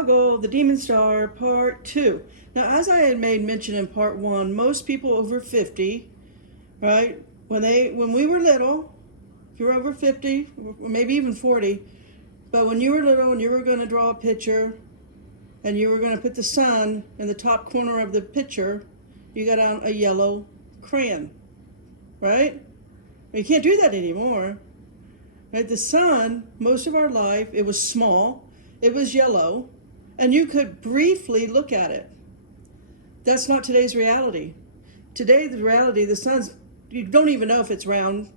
Algol, the Demon Star, Part 2. Now, as I had made mention in Part 1, most people over 50, right, when we were little, if you were over 50, or maybe even 40, but when you were little and you were going to draw a picture and you were going to put the sun in the top corner of the picture, you got out a yellow crayon, right? You can't do that anymore. Right? The sun, most of our life, it was small, it was yellow, and you could briefly look at it. That's not today's reality. Today, the reality, the sun's, you don't even know if it's round.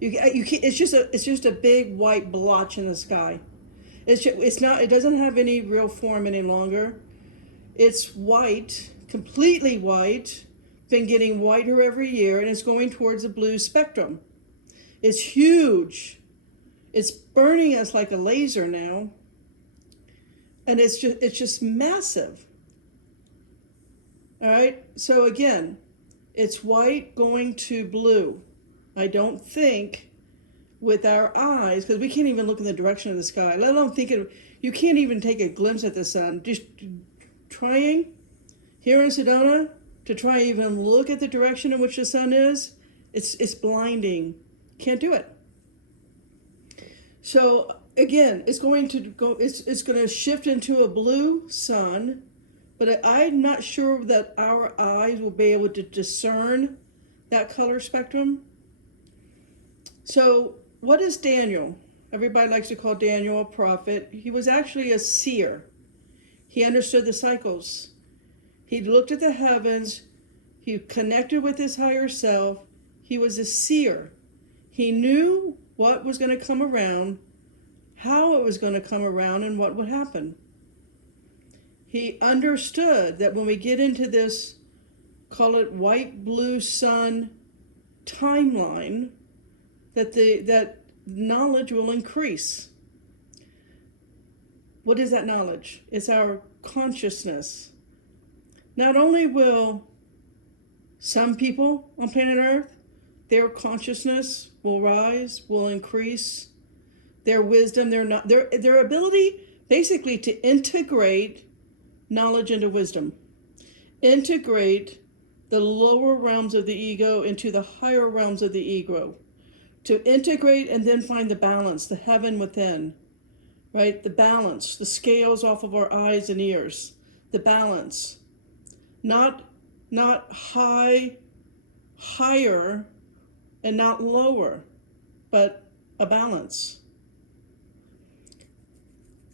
You can't, it's just a big white blotch in the sky. It doesn't have any real form any longer. It's white, completely white, been getting whiter every year, and it's going towards the blue spectrum. It's huge. It's burning us like a laser now. And it's just massive. All right, so again, it's white going to blue. I don't think with our eyes, because we can't even look in the direction of the sky, let alone you can't even take a glimpse at the sun. Just trying here in Sedona to try even look at the direction in which the sun is, it's blinding. Can't do it. So again, it's going to shift into a blue sun, but I'm not sure that our eyes will be able to discern that color spectrum. So what is Daniel? Everybody likes to call Daniel a prophet. He was actually a seer. He understood the cycles. He looked at the heavens. He connected with his higher self. He was a seer. He knew what was going to come around, how it was going to come around, and what would happen. He understood that when we get into this, call it white-blue sun timeline, that knowledge will increase. What is that knowledge? It's our consciousness. Not only will some people on planet Earth, their consciousness will rise, will increase, their wisdom, their ability basically to integrate knowledge into wisdom. Integrate the lower realms of the ego into the higher realms of the ego. To integrate and then find the balance, the heaven within, right? The balance, the scales off of our eyes and ears, the balance. Not higher and not lower, but a balance.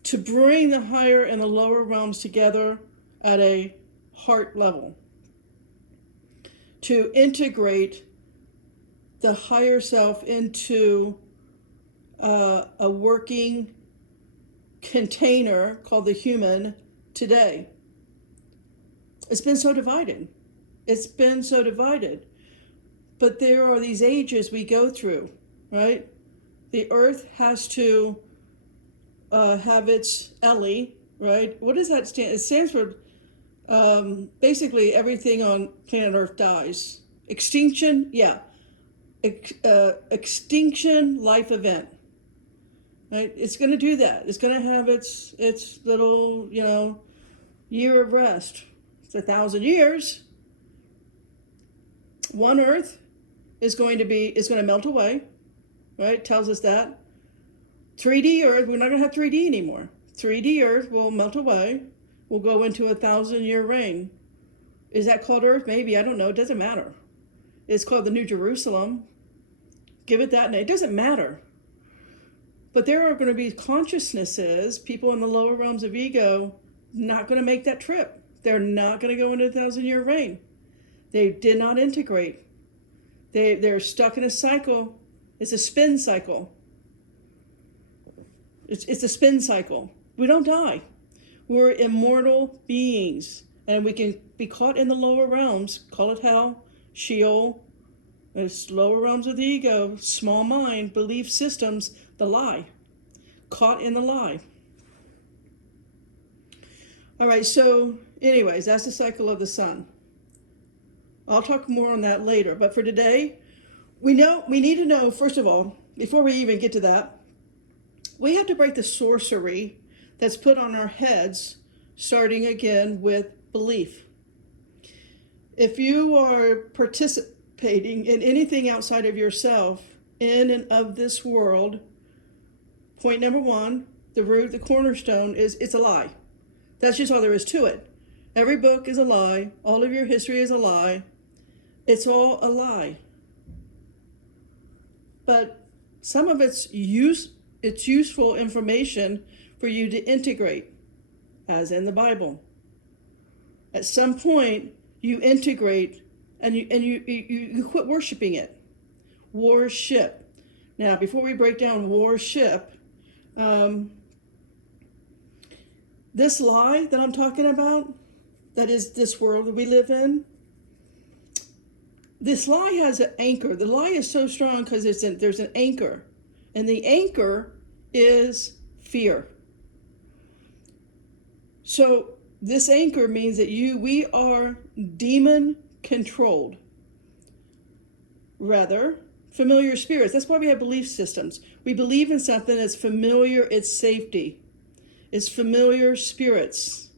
To bring the higher and the lower realms together at a heart level. To integrate the higher self into a working container called the human today. It's been so divided. It's been so divided. But there are these ages we go through, right? The earth has to have its Ellie, right? What does that stand? It stands for basically everything on planet Earth dies. Extinction, yeah. Extinction life event. Right? It's going to do that. It's going to have its little, year of rest. It's 1,000 years. One Earth is going to melt away, right? Tells us that. 3D Earth, we're not going to have 3D anymore. 3D Earth will melt away. We'll go into 1,000-year reign. Is that called Earth? Maybe. I don't know. It doesn't matter. It's called the New Jerusalem. Give it that name. It doesn't matter. But there are going to be consciousnesses, people in the lower realms of ego, not going to make that trip. They're not going to go into 1,000-year reign. They did not integrate. They're stuck in a cycle. It's a spin cycle. It's a spin cycle. We don't die. We're immortal beings. And we can be caught in the lower realms. Call it hell, Sheol. It's lower realms of the ego, small mind, belief systems, the lie. Caught in the lie. All right, so anyways, that's the cycle of the sun. I'll talk more on that later. But for today, we need to know, first of all, before we even get to that, we have to break the sorcery that's put on our heads, starting again with belief. If you are participating in anything outside of yourself, in and of this world, point number one, the root, the cornerstone is it's a lie. That's just all there is to it. Every book is a lie. All of your history is a lie. It's all a lie. But some of it's useful information for you to integrate, as in the Bible. At some point, you integrate and you quit worshiping it. Worship. Now, before we break down worship, this lie that I'm talking about, that is this world that we live in, this lie has an anchor. The lie is so strong because there's an anchor. And the anchor is fear. So this anchor means that we are demon controlled. Rather, familiar spirits. That's why we have belief systems. We believe in something that's familiar, it's safety. It's familiar spirits.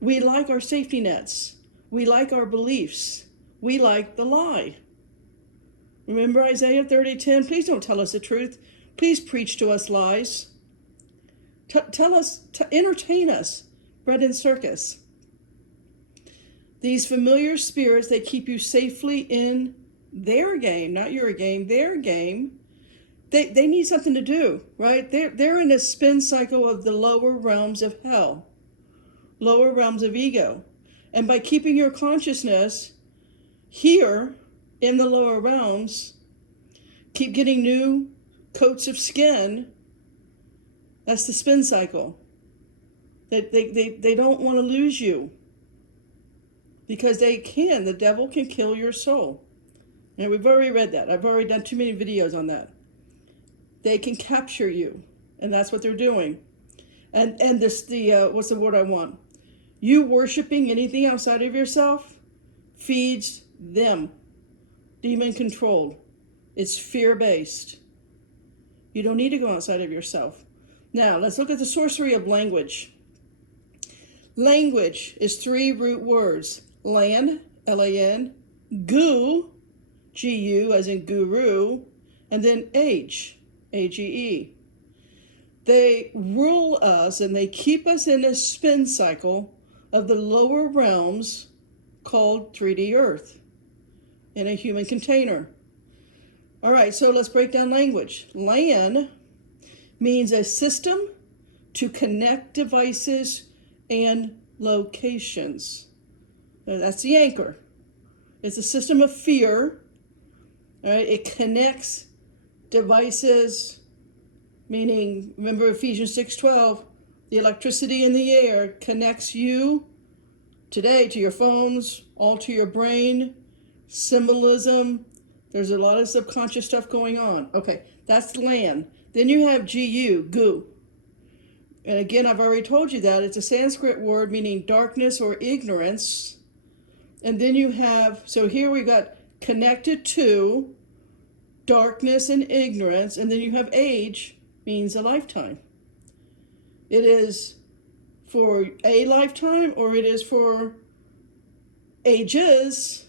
We like our safety nets. We like our beliefs. We like the lie. Remember Isaiah 30:10? Please don't tell us the truth. Please preach to us lies. Tell us, entertain us, bread and circus. These familiar spirits, they keep you safely in their game, not your game, their game. They need something to do, right? They're in a spin cycle of the lower realms of hell, lower realms of ego. And by keeping your consciousness here in the lower realms, keep getting new coats of skin, that's the spin cycle. They don't want to lose you because the devil can kill your soul. And we've already read that. I've already done too many videos on that. They can capture you, and that's what they're doing. And what's the word I want? You worshiping anything outside of yourself feeds them. Demon controlled. It's fear-based. You don't need to go outside of yourself. Now, let's look at the sorcery of language. Language is 3 root words. Land, L-A-N, gu, G-U, as in guru, and then age, A-G-E. They rule us and they keep us in a spin cycle of the lower realms called 3D Earth in a human container. All right, so let's break down language. LAN means a system to connect devices and locations. Now, that's the anchor. It's a system of fear. All right, it connects devices, meaning, remember Ephesians 6:12, the electricity in the air connects you today to your phones, all to your brain, symbolism. There's a lot of subconscious stuff going on. Okay, that's LAN. Then you have GU, gu. And again, I've already told you that. It's a Sanskrit word meaning darkness or ignorance. And then you have, so here we got connected to darkness and ignorance. And then you have age, means a lifetime. It is for a lifetime or it is for ages,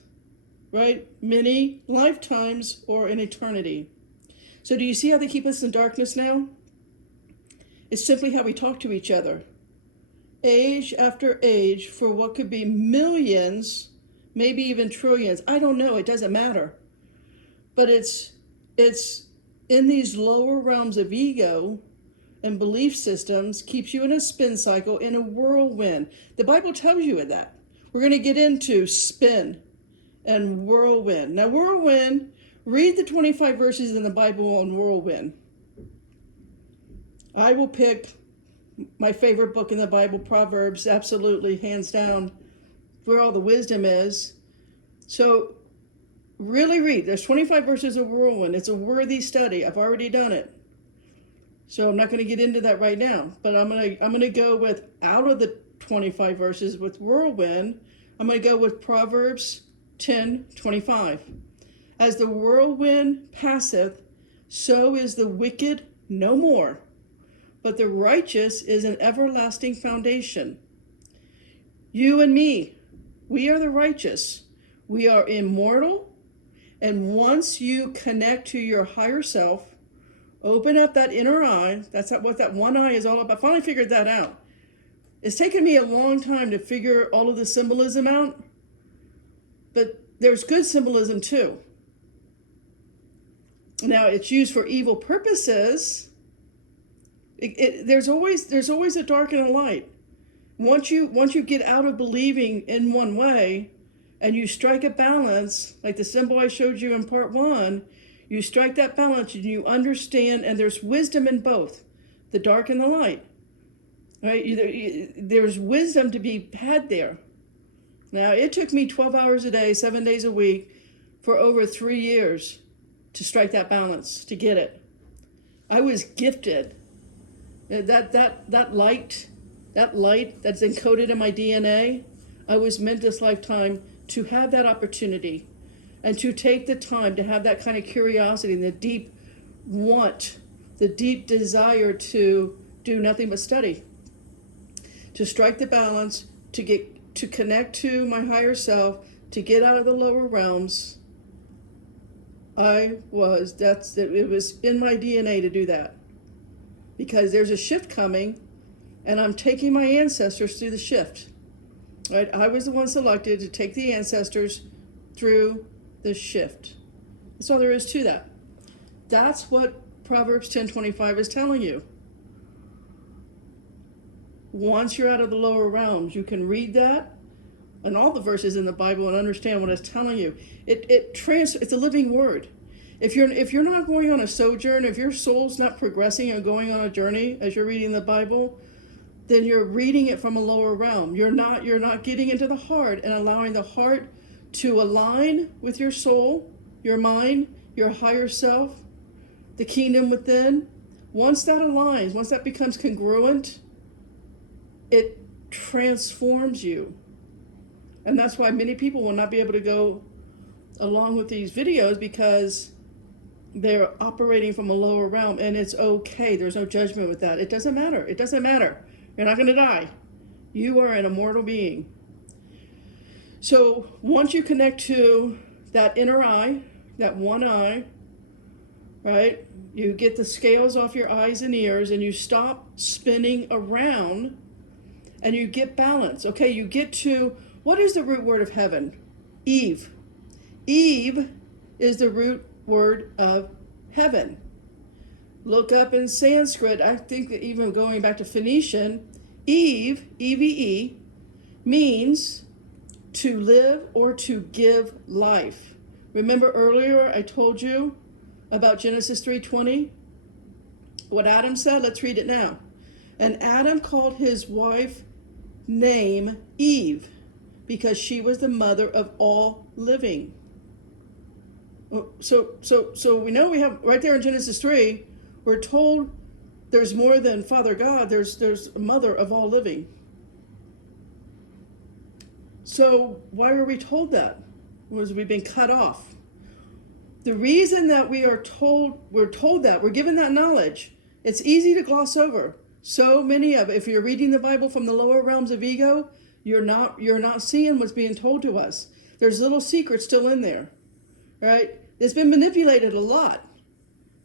right? Many lifetimes or an eternity. So do you see how they keep us in darkness now? It's simply how we talk to each other. Age after age for what could be millions, maybe even trillions. I don't know, it doesn't matter. But it's in these lower realms of ego and belief systems, keeps you in a spin cycle, in a whirlwind. The Bible tells you that. We're going to get into spin and whirlwind. Now, whirlwind, read the 25 verses in the Bible on whirlwind. I will pick my favorite book in the Bible, Proverbs, absolutely, hands down, where all the wisdom is. So really read. There's 25 verses of whirlwind. It's a worthy study. I've already done it. So I'm not going to get into that right now. But I'm going to go with, out of the 25 verses with whirlwind, I'm going to go with Proverbs 10:25. As the whirlwind passeth, so is the wicked no more. but the righteous is an everlasting foundation. You and me, we are the righteous. We are immortal. And once you connect to your higher self, open up that inner eye, that's what that one eye is all about. I finally figured that out. It's taken me a long time to figure all of the symbolism out, but there's good symbolism too. Now, it's used for evil purposes. There's always a dark and a light. Once you get out of believing in one way, and you strike a balance, like the symbol I showed you in part 1, you strike that balance and you understand, and there's wisdom in both, the dark and the light. Right? There's wisdom to be had there. Now, it took me 12 hours a day, 7 days a week, for over 3 years to strike that balance, to get it. I was gifted. That light that's encoded in my DNA, I was meant this lifetime to have that opportunity and to take the time to have that kind of curiosity and the deep want, the deep desire to do nothing but study, to strike the balance, to connect to my higher self, to get out of the lower realms. It was in my DNA to do that, because there's a shift coming, and I'm taking my ancestors through the shift. Right? I was the one selected to take the ancestors through the shift. That's all there is to that. That's what Proverbs 10:25 is telling you. Once you're out of the lower realms, you can read that and all the verses in the Bible and understand what it's telling you. It's a living word. If you're not going on a sojourn, if your soul's not progressing and going on a journey as you're reading the Bible, then you're reading it from a lower realm. You're not getting into the heart and allowing the heart to align with your soul, your mind, your higher self, the kingdom within. Once that aligns, once that becomes congruent, it transforms you. And that's why many people will not be able to go along with these videos, because they're operating from a lower realm, and it's okay. There's no judgment with that. It doesn't matter. It doesn't matter. You're not going to die. You are an immortal being. So once you connect to that inner eye, that one eye, right? You get the scales off your eyes and ears, and you stop spinning around, and you get balance. Okay, you get to, what is the root word of heaven? Eve. Eve is the root word of heaven. Look up in Sanskrit, I think that even going back to Phoenician, Eve, E-V-E, means to live or to give life. Remember earlier I told you about Genesis 3:20? What Adam said? Let's read it now. And Adam called his wife name Eve, because she was the mother of all living. So we know we have right there in Genesis 3, we're told there's more than Father God, there's a mother of all living. So why were we told that? Was we've been cut off. The reason that we're told that, we're given that knowledge, it's easy to gloss over. So many of it, if you're reading the Bible from the lower realms of ego, you're not seeing what's being told to us. There's little secrets still in there, right? It's been manipulated a lot.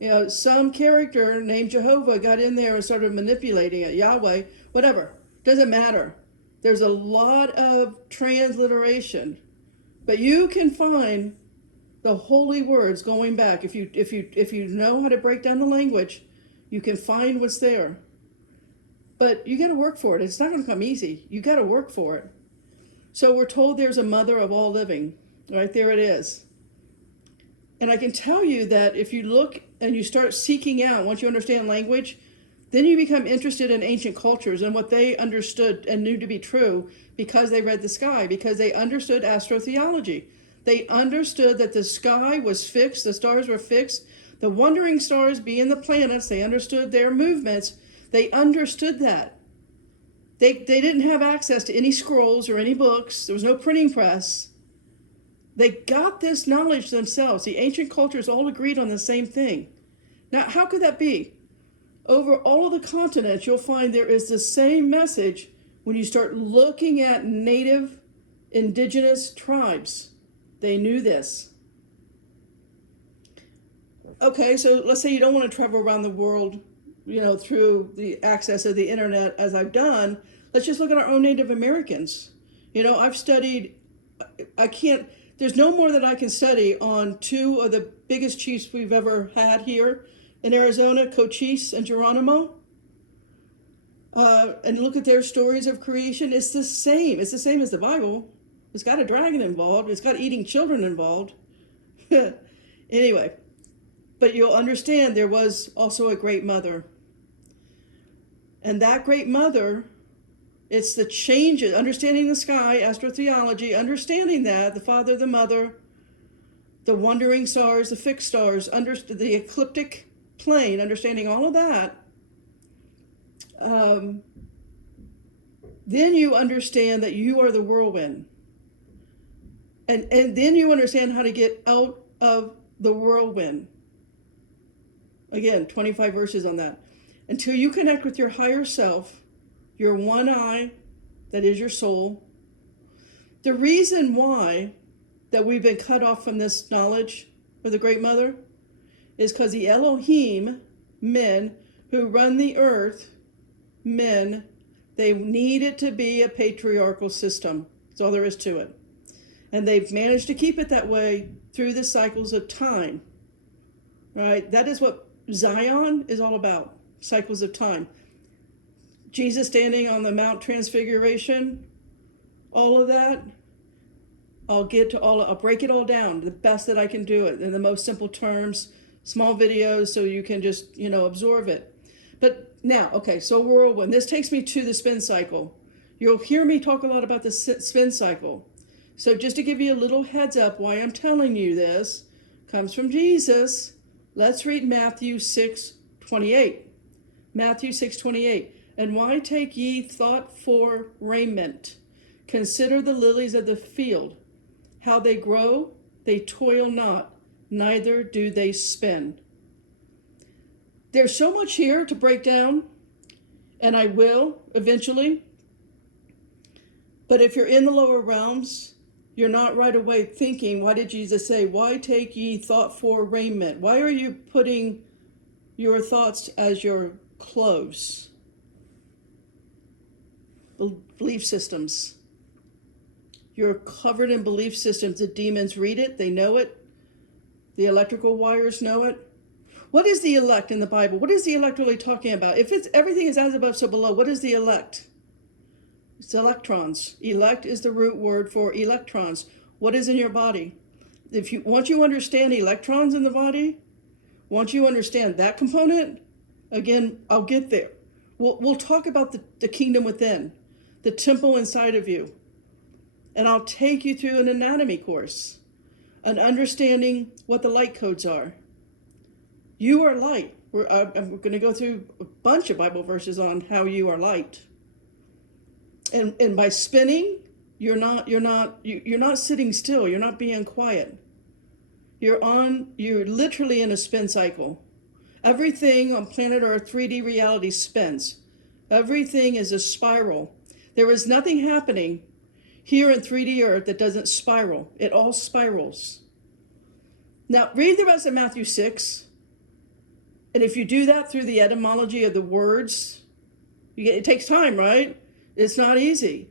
You know, some character named Jehovah got in there and started manipulating it, Yahweh, whatever. Doesn't matter. There's a lot of transliteration, but you can find the holy words going back. If you know how to break down the language, you can find what's there. But you got to work for it. It's not going to come easy. You got to work for it. So we're told there's a mother of all living. Right there it is. And I can tell you that if you look and you start seeking out, once you understand language, then you become interested in ancient cultures and what they understood and knew to be true, because they read the sky, because they understood astrotheology. They understood that the sky was fixed, the stars were fixed, the wandering stars being the planets, they understood their movements. They understood that. They didn't have access to any scrolls or any books. There was no printing press. They got this knowledge themselves. The ancient cultures all agreed on the same thing. Now, how could that be? over all of the continents, you'll find there is the same message when you start looking at native indigenous tribes. They knew this. Okay, so let's say you don't want to travel around the world, through the access of the internet as I've done. Let's just look at our own Native Americans. I've studied, there's no more that I can study on two of the biggest chiefs we've ever had here in Arizona, Cochise and Geronimo. And look at their stories of creation. It's the same. It's the same as the Bible. It's got a dragon involved. It's got eating children involved. Anyway, but you'll understand there was also a great mother. And that great mother, it's the changes, understanding the sky, astrotheology, understanding that, the father, the mother, the wandering stars, the fixed stars, the ecliptic plane, understanding all of that. Then you understand that you are the whirlwind. And then you understand how to get out of the whirlwind. Again, 25 verses on that. Until you connect with your higher self, your one eye, that is your soul. The reason why that we've been cut off from this knowledge of the Great Mother is because the Elohim, men who run the earth, men, they need it to be a patriarchal system. That's all there is to it. And they've managed to keep it that way through the cycles of time. Right? That is what Zion is all about. Cycles of time. Jesus standing on the Mount Transfiguration, all of that, I'll break it all down the best that I can do it in the most simple terms, small videos so you can just, absorb it. But now, okay, so whirlwind. This takes me to the spin cycle. You'll hear me talk a lot about the spin cycle. So just to give you a little heads up why I'm telling you this, comes from Jesus. Let's read Matthew 6:28. Matthew 6:28. And why take ye thought for raiment? Consider the lilies of the field, how they grow, they toil not, neither do they spin. There's so much here to break down, and I will eventually. But if you're in the lower realms, you're not right away thinking, why did Jesus say, why take ye thought for raiment? Why are you putting your thoughts as your clothes? Belief systems. You're covered in belief systems. The demons read it. They know it. The electrical wires know it. What is the elect in the Bible? What is the elect really talking about? If it's everything is as above, so below, what is the elect? It's electrons. Elect is the root word for electrons. What is in your body? Once you understand electrons in the body, once you understand that component, again, I'll get there. We'll talk about the kingdom within, the temple inside of you. And I'll take you through an anatomy course, an understanding what the light codes are. You are light. I'm going to go through a bunch of Bible verses on how you are light. And by spinning, you're not sitting still. You're not being quiet. You're literally in a spin cycle. Everything on planet Earth, 3D reality spins. Everything is a spiral. There is nothing happening here in 3D Earth that doesn't spiral. It all spirals. Now, read the rest of Matthew 6. And if you do that through the etymology of the words, it takes time, right? It's not easy.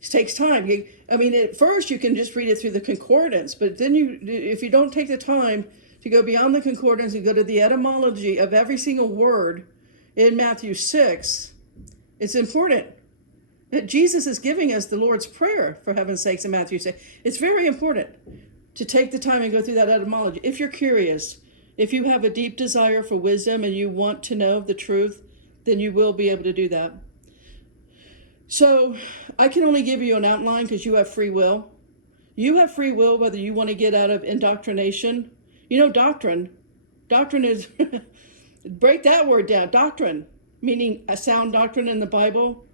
It takes time. At first you can just read it through the concordance, but then if you don't take the time to go beyond the concordance and go to the etymology of every single word in Matthew 6, it's important. Jesus is giving us the Lord's Prayer, for heaven's sakes, in Matthew 6. It's very important to take the time and go through that etymology. If you're curious, if you have a deep desire for wisdom and you want to know the truth, then you will be able to do that. So I can only give you an outline because you have free will. You have free will whether you want to get out of indoctrination. Doctrine. Doctrine is, break that word down. Doctrine, meaning a sound doctrine in the Bible.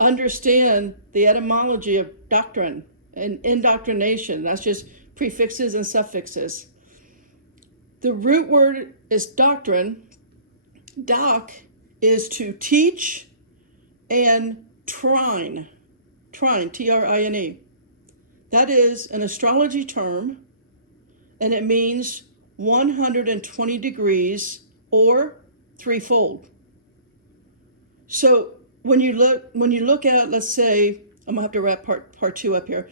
Understand the etymology of doctrine and indoctrination. That's just prefixes and suffixes. The root word is doctrine. Doc is to teach and trine. Trine, T-R-I-N-E. That is an astrology term, and it means 120 degrees or threefold. So when you look at, let's say, I'm gonna have to wrap part two up here.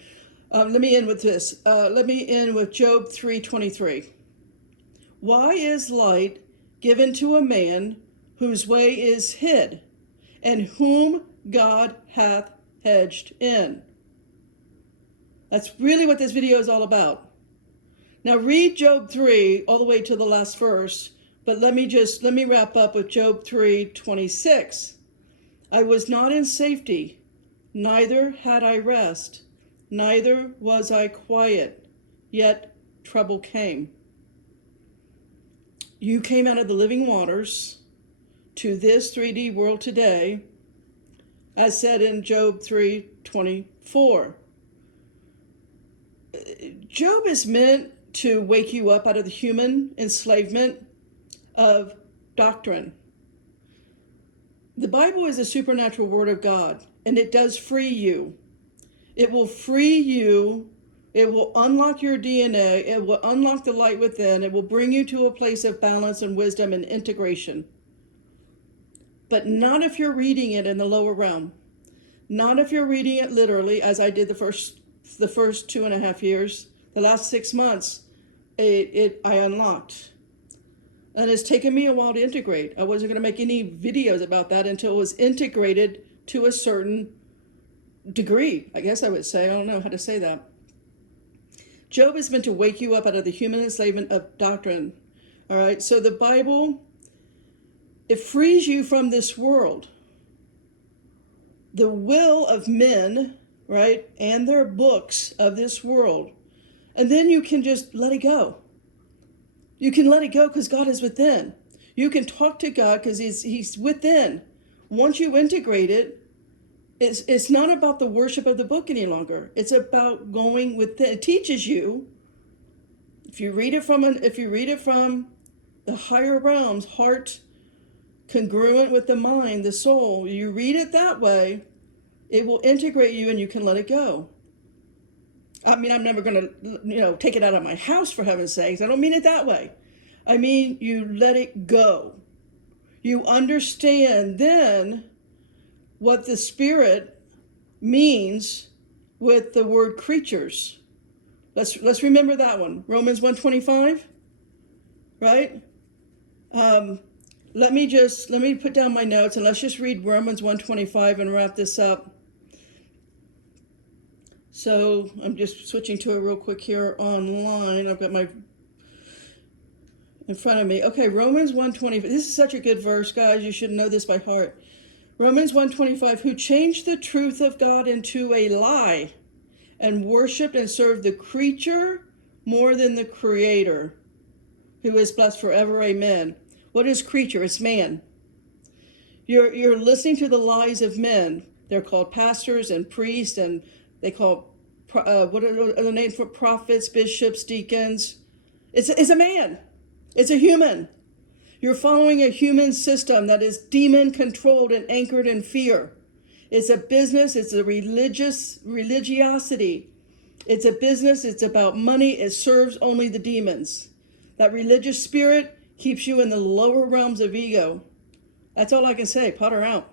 Let me end with this. Let me end with Job 3:23. Why is light given to a man whose way is hid, and whom God hath hedged in? That's really what this video is all about. Now read Job 3 all the way to the last verse, but let me wrap up with Job 3:26. I was not in safety, neither had I rest, neither was I quiet, yet trouble came. You came out of the living waters to this 3D world today, as said in Job 3:24. Job is meant to wake you up out of the human enslavement of doctrine. The Bible is a supernatural word of God, and it does free you. It will free you. It will unlock your DNA. It will unlock the light within. It will bring you to a place of balance and wisdom and integration. But not if you're reading it in the lower realm. Not if you're reading it literally, as I did the first 2.5 years. The last 6 months, I unlocked. And it's taken me a while to integrate. I wasn't going to make any videos about that until it was integrated to a certain degree, I guess I would say. I don't know how to say that. Job is meant to wake you up out of the human enslavement of doctrine. All right, so the Bible, it frees you from this world. The will of men, right, and their books of this world. And then you can just let it go. You can let it go because God is within. You can talk to God because he's within. Once you integrate it, it's not about the worship of the book any longer. It's about going within. It teaches you. If you read it from the higher realms, heart congruent with the mind, the soul, you read it that way, it will integrate you and you can let it go. I mean, I'm never going to, take it out of my house, for heaven's sakes. I don't mean it that way. I mean, you let it go. You understand then what the Spirit means with the word creatures. Let's remember that one. Romans 1:25, right? Let me put down my notes and let's just read Romans 1:25 and wrap this up. So I'm just switching to it real quick here online. I've got my in front of me. Okay, Romans 1:25. This is such a good verse, guys. You should know this by heart. Romans 1:25, who changed the truth of God into a lie and worshiped and served the creature more than the Creator, who is blessed forever. Amen. What is creature? It's man. You're listening to the lies of men. They're called pastors and priests, and they call what are the names for prophets, bishops, deacons? It's a man. It's a human. You're following a human system that is demon controlled and anchored in fear. It's a business. It's a religiosity. It's a business. It's about money. It serves only the demons. That religious spirit keeps you in the lower realms of ego. That's all I can say. Potter out.